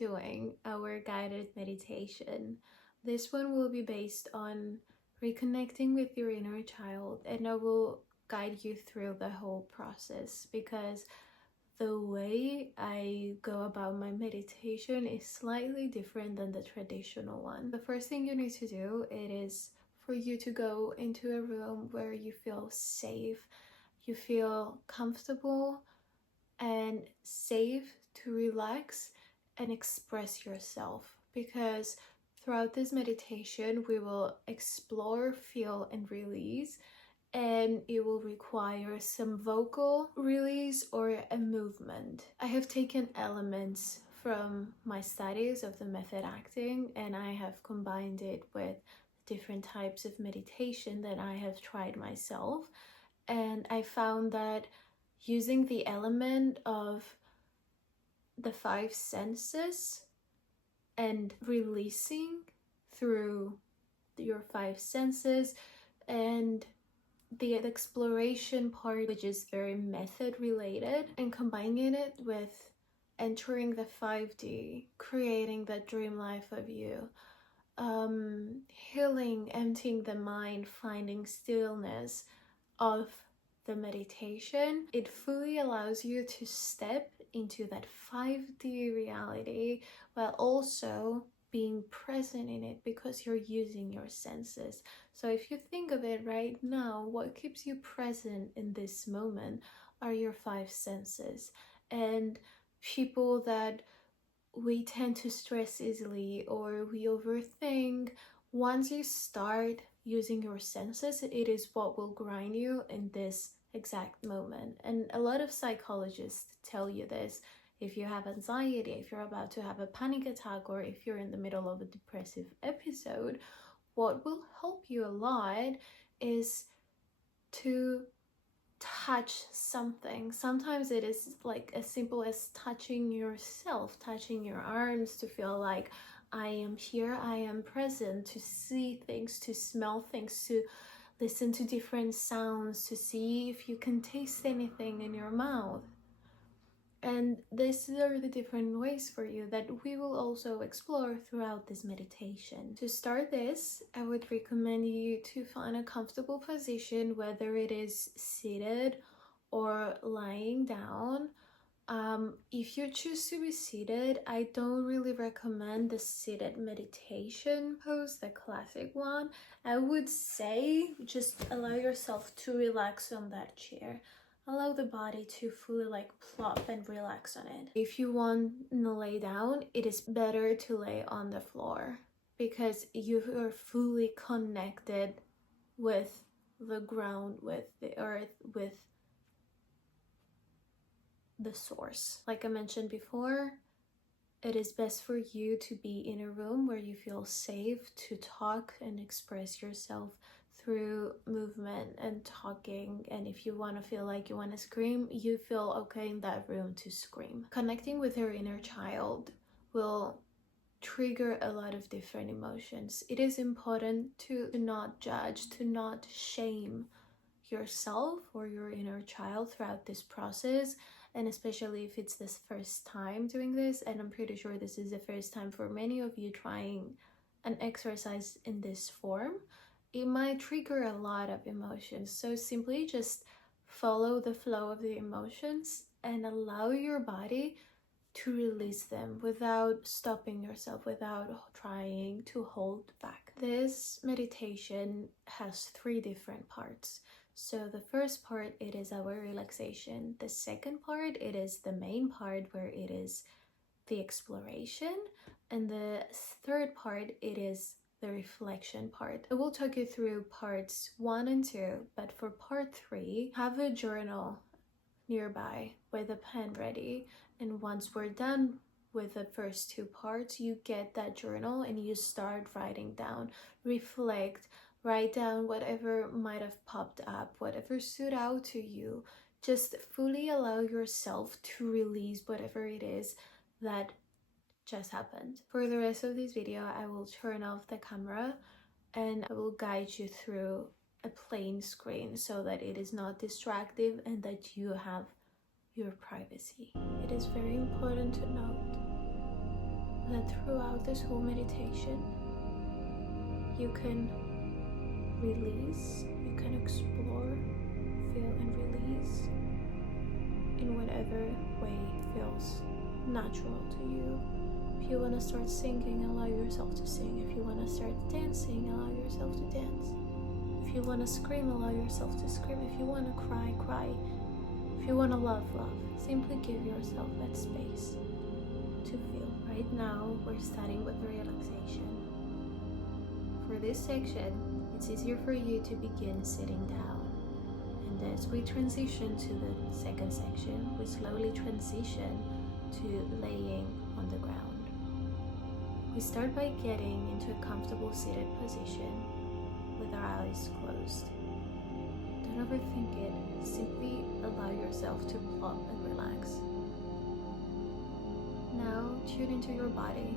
doing our guided meditation. This one will be based on reconnecting with your inner child, and I will guide you through the whole process because the way I go about my meditation is slightly different than the traditional one. The first thing you need to do, it is for you to go into a room where you feel safe, you feel comfortable and safe to relax and express yourself, because throughout this meditation we will explore, feel and release, and it will require some vocal release or a movement. I have taken elements from my studies of the method acting and I have combined it with different types of meditation that I have tried myself, and I found that using the element of the five senses and releasing through your five senses, and the exploration part, which is very method related, and combining it with entering the 5D, creating that dream life of you, healing, emptying the mind, finding stillness of the meditation, it fully allows you to step into that 5D reality while also being present in it because you're using your senses. So if you think of it right now, what keeps you present in this moment are your five senses. And people that we tend to stress easily or we overthink, once you start using your senses, it is what will grind you in this exact moment. And a lot of psychologists tell you this. If you have anxiety, if you're about to have a panic attack, or if you're in the middle of a depressive episode, what will help you a lot is to touch something. Sometimes it is like as simple as touching yourself, touching your arms, to feel like I am here, I am present, to see things, to smell things, to listen to different sounds, to see if you can taste anything in your mouth. And these are the different ways for you that we will also explore throughout this meditation. To start this, I would recommend you to find a comfortable position, whether it is seated or lying down. If you choose to be seated, I don't really recommend the seated meditation pose, the classic one. I would say just allow yourself to relax on that chair. Allow the body to fully like plop and relax on it. If you want to lay down, it is better to lay on the floor because you are fully connected with the ground, with the earth, with the source. Like I mentioned before, it is best for you to be in a room where you feel safe to talk and express yourself through movement and talking. And if you want to feel like you want to scream, you feel okay in that room to scream. Connecting with your inner child will trigger a lot of different emotions. It is important to not judge, to not shame yourself or your inner child throughout this process, and especially if it's this first time doing this, and I'm pretty sure this is the first time for many of you trying an exercise in this form, it might trigger a lot of emotions. So simply just follow the flow of the emotions and allow your body to release them without stopping yourself, without trying to hold back. This meditation has 3 different parts. So the first part, it is our relaxation. The second part, it is the main part where it is the exploration. And the third part, it is the reflection part. I will talk you through parts 1 and 2, but for part 3, have a journal nearby with a pen ready. And once we're done with the first 2 parts, you get that journal and you start writing down, reflect, write down whatever might have popped up, whatever stood out to you. Just fully allow yourself to release whatever it is that just happened. For the rest of this video, I will turn off the camera and I will guide you through a plain screen so that it is not distractive and that you have your privacy. It is very important to note that throughout this whole meditation, you can release, you can explore, feel and release in whatever way feels natural to you. If you want to start singing, allow yourself to sing. If you want to start dancing, allow yourself to dance. If you want to scream, allow yourself to scream. If you want to cry, cry. If you want to love, love. Simply give yourself that space to feel. Right now, we're starting with the relaxation. For this section, it's easier for you to begin sitting down. And as we transition to the second section, we slowly transition to laying on the ground. We start by getting into a comfortable seated position with our eyes closed. Don't overthink it, simply allow yourself to plop and relax. Now tune into your body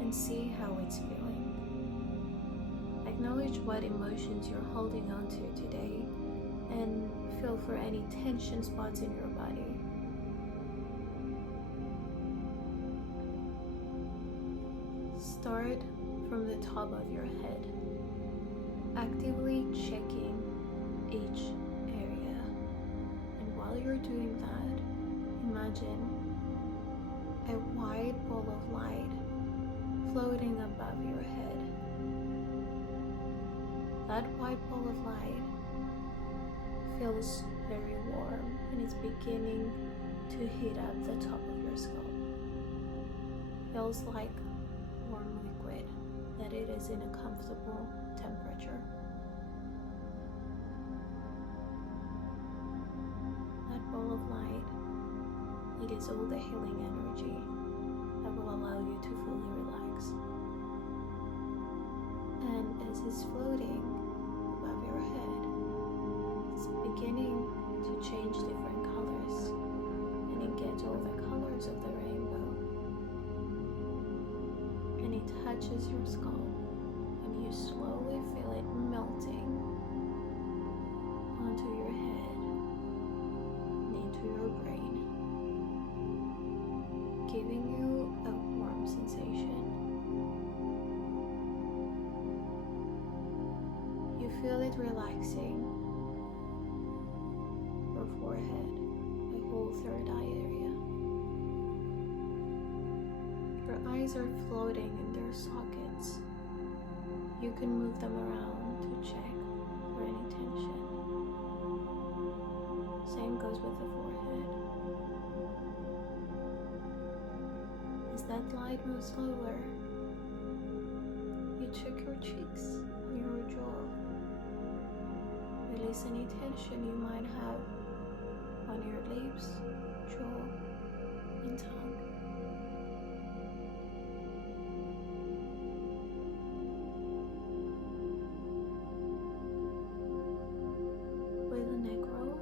and see how it's feeling. Acknowledge what emotions you're holding on to today and feel for any tension spots in your body. Start from the top of your head, actively checking each area. And while you're doing that, imagine a wide ball of light floating above your head. That white ball of light feels very warm and it's beginning to heat up the top of your skull. Feels like warm liquid, that it is in a comfortable temperature. That ball of light, it is all the healing energy that will allow you to fully relax. And as it's floating above your head, it's beginning to change different colors, and it gets all the colors of the rainbow. And it touches your skull, and you slowly feel it melting onto your head and into your brain, giving you a warm sensation. You feel it relaxing your forehead, the whole third eye area. Your eyes are floating in their sockets. You can move them around to check for any tension. Same goes with the forehead. As that light moves lower, you check your cheeks and your jaw. Release any tension you might have on your lips, jaw, and tongue. With the neck roll,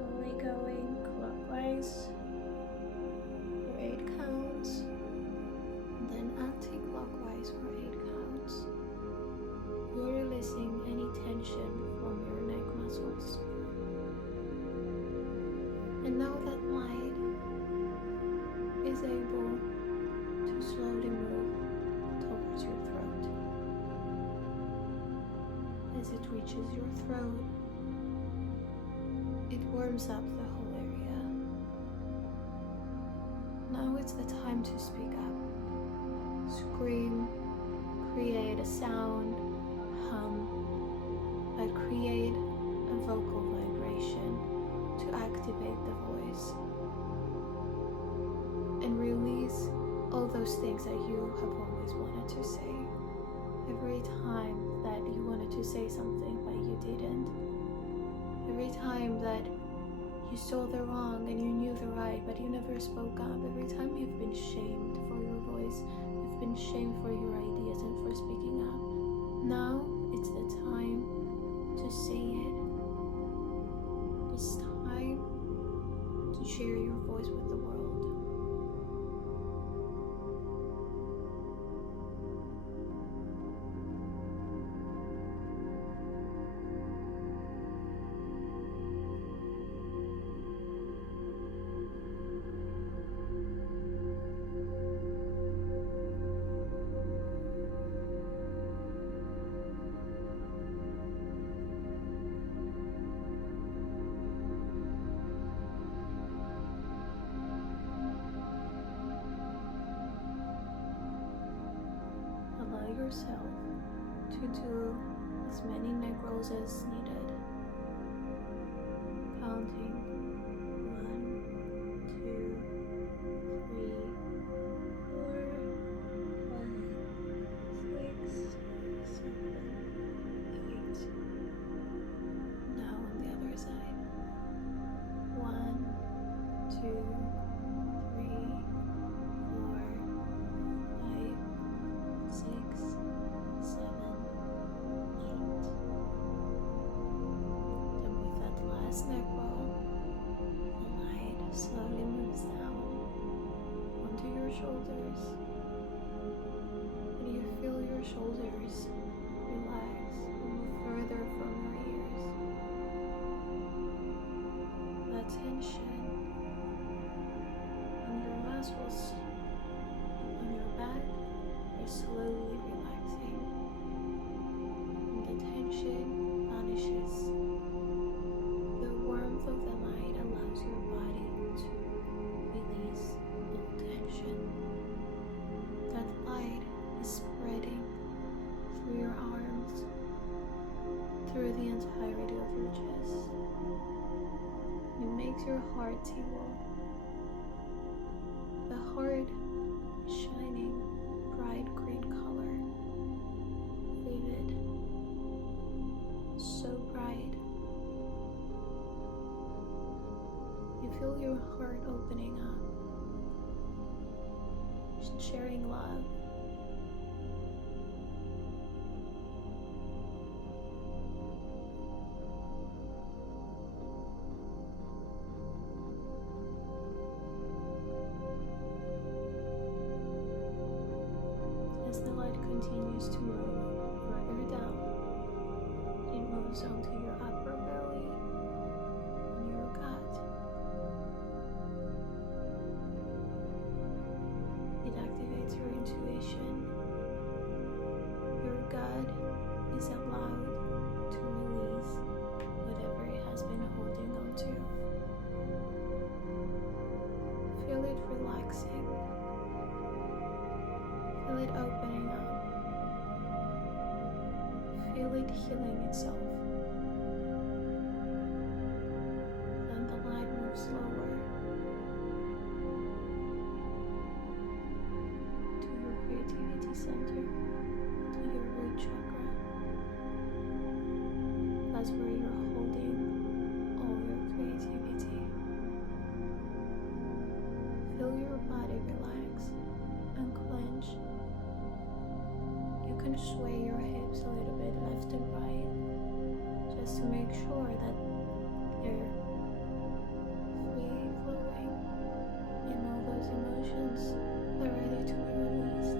only going clockwise for 8 counts, and then anti-clockwise for 8 counts. You're releasing any tension from your neck muscles. And now that light is able to slowly move towards your throat. As it reaches your throat, it warms up the whole area. Now it's the time to speak up. Scream, create a sound, hum, but create a vocal vibration to activate the voice and release all those things that you have always wanted to say. Every time that you wanted to say something but you didn't, every time that you saw the wrong and you knew the right but you never spoke up, every time you've been shamed for your voice, you've been shamed for your ideas and for speaking up, now it's the time to say it. It's time to share your voice with the world. yourself to do as many neck rolls as needed, counting 1, 2, 3, 4, 5, 6, 7, 8. Now on the other side. 1, 2, 3, 4, 5, 6, 7, 8. Then with that last neck roll, the light slowly moves down onto your shoulders, and you feel your shoulders relax and move further from your ears. That tension on your muscles on your back is slowly relaxing, and the tension vanishes. The warmth of the light allows your body to release all tension. That light is spreading through your arms, through the entirety of your chest. It makes your heart tingle. The heart is shining bright green color, vivid, so bright. You feel your heart opening up, sharing love. As the light continues to move further down, it moves onto your upper belly and your gut. It activates your intuition. Your gut is allowed to release whatever it has been holding on to. Feel it relaxing. Feel it opening up. Feel it healing itself. Then the light moves slower to your creativity center, to your root chakra. That's where you're holding all your creativity. Feel your body relax and clench. You can sway your hips a little bit left and right, just to make sure that they're free flowing and all those emotions are ready to be released.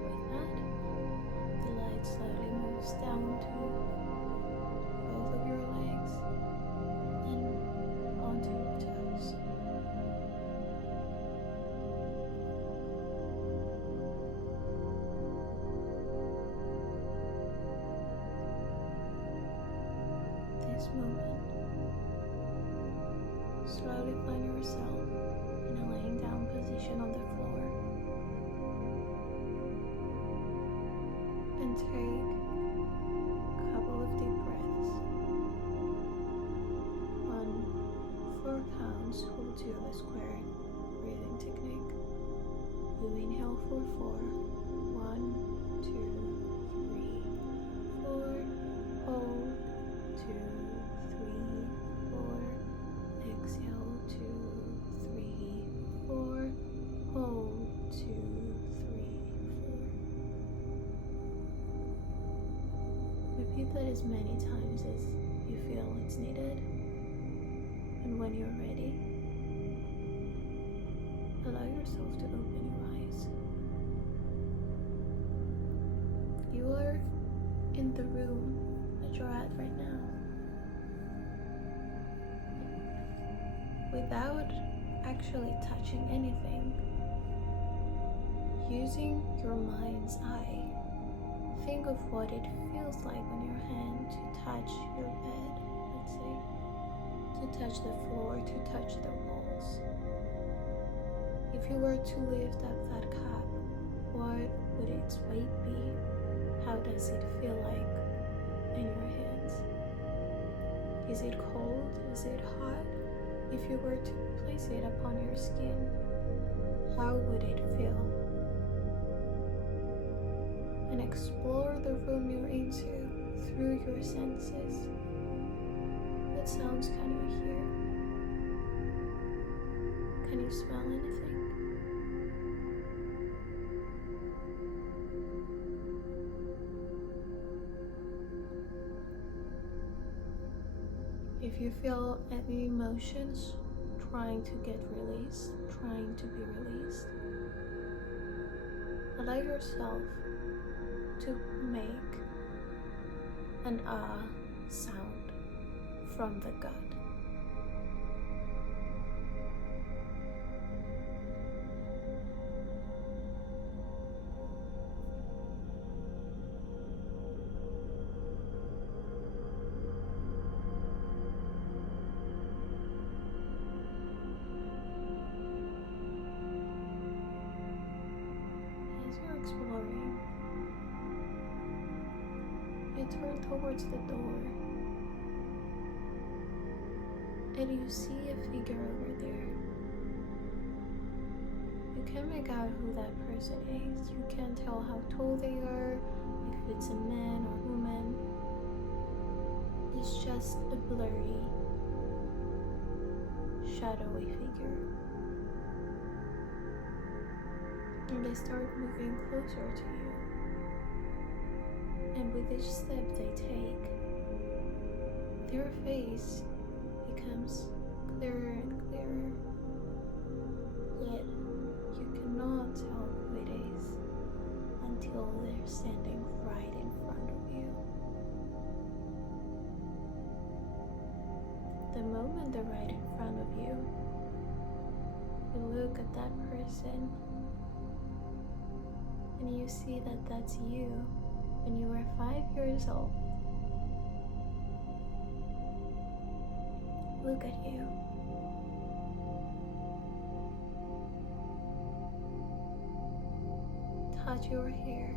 With that, the light slowly moves down to both of your legs and onto your toes. This moment, slowly find yourself in a laying down position on the floor, and take a couple of deep breaths. On 4 counts, we'll do a square breathing technique. You inhale for 4. 1, 2, 3, 4. Hold. 2, 3, 4. Exhale. 2, 3, 4. Hold. 2, 3, 4. Repeat that as many times as you feel it's needed. And when you're ready, allow yourself to open your eyes. You are in the room that you're at right now. Without actually touching anything, using your mind's eye, think of what it feels like on your hand to touch your bed, let's say. to touch the floor, to touch the walls. If you were to lift up that cup, what would its weight be? How does it feel like in your hands? Is it cold? Is it hot? If you were to place it upon your skin, how would it feel? And explore the room you're into through your senses. What sounds can you hear? Can you smell anything? If you feel any emotions trying to get released, trying to be released, allow yourself to make an sound from the gut. As you're exploring, you turn towards the door and you see a figure over there. You can't make out who that person is. You can't tell how tall they are, if it's a man or woman. It's just a blurry, shadowy figure. And they start moving closer to you. And with each step they take, their face becomes clearer and clearer. Yet you cannot tell who it is until they're standing right in front of you. The moment they're right in front of you, you look at that person and you see that that's you when you were 5 years old. Look at you. Touch your hair,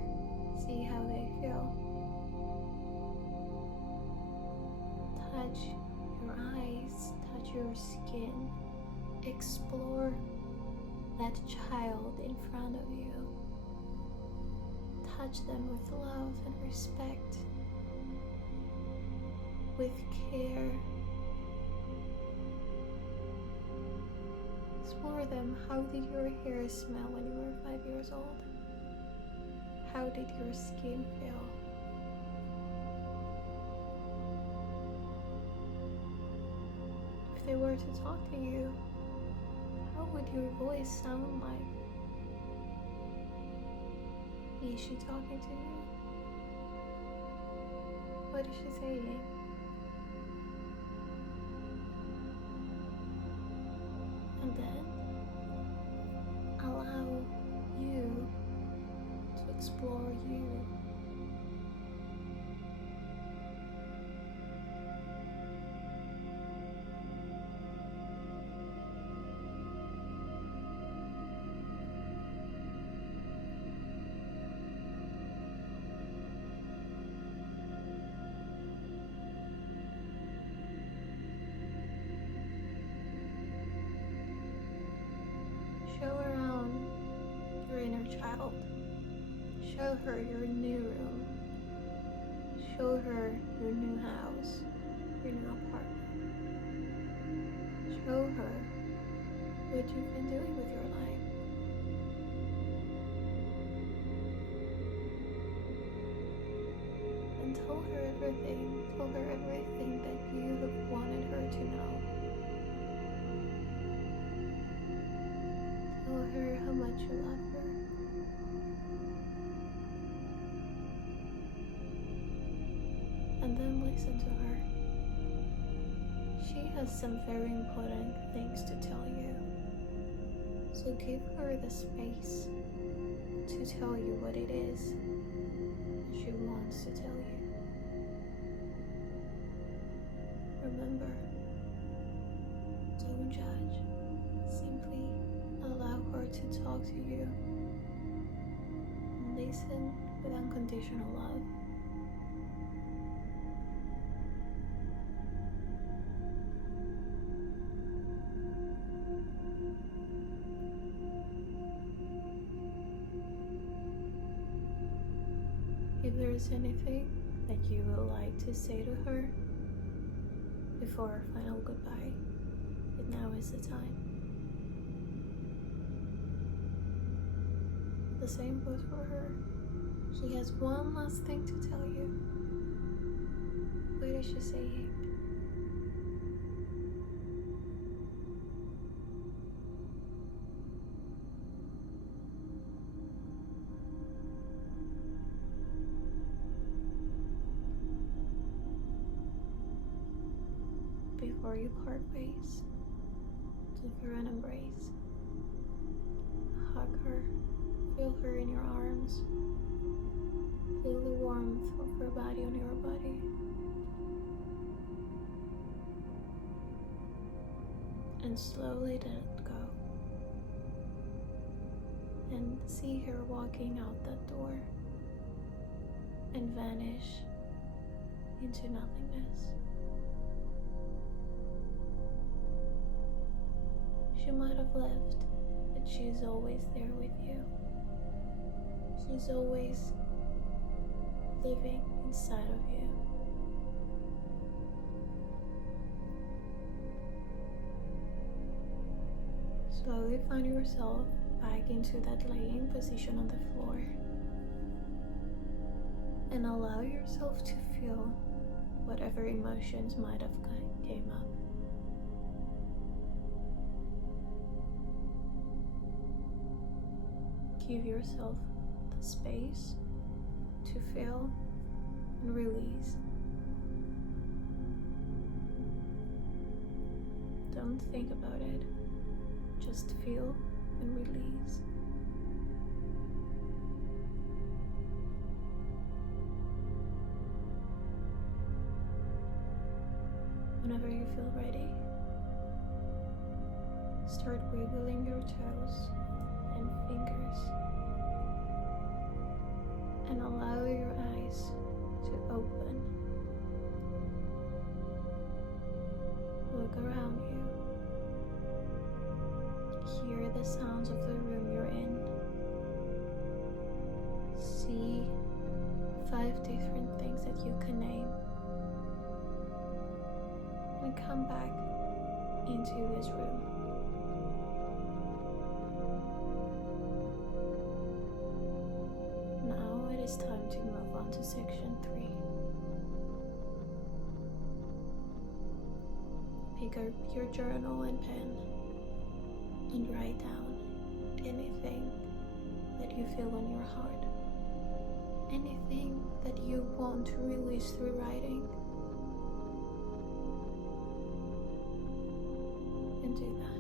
see how they feel. Touch your eyes, touch your skin. Explore that child in front of you. Touch them with love and respect, with care. Explore them. How did your hair smell when you were 5 years old? How did your skin feel? If they were to talk to you, how would your voice sound like? Is she talking to you? What is she saying? And then allow you to explore you. Show around your inner child. Show her your new room. Show her your new house, your new apartment. Show her what you've been doing with your life. And tell her everything. Tell her everything that you have wanted her to know. Tell her how much you love her. And then listen to her. She has some very important things to tell you. So give her the space to tell you what it is she wants to tell you. Remember, Don't judge. Simply allow her to talk to you. Listen with unconditional love. If there is anything that you would like to say to her before our final goodbye, but now is the time. The same goes for her. She has one last thing to tell you. What is she saying? Before you part ways, give her an embrace. Hug her. Feel her in your arms. Feel the warmth of her body on your body. And slowly let it go. And see her walking out that door and vanish into nothingness. She might have left, but she's always there with you. She's always living inside of you. Slowly find yourself back into that laying position on the floor and allow yourself to feel whatever emotions might have came up. Give yourself the space to feel and release. Don't think about it, just feel and release. Whenever you feel ready, start wiggling your toes and fingers and allow your eyes to open. Look around you. Hear the sounds of the room you're in. See 5 different things that you can name. And come back into this room. Now it is time to move on to section 3. Pick up your journal and pen and write down anything that you feel on your heart. Anything that you want to release through writing. And do that.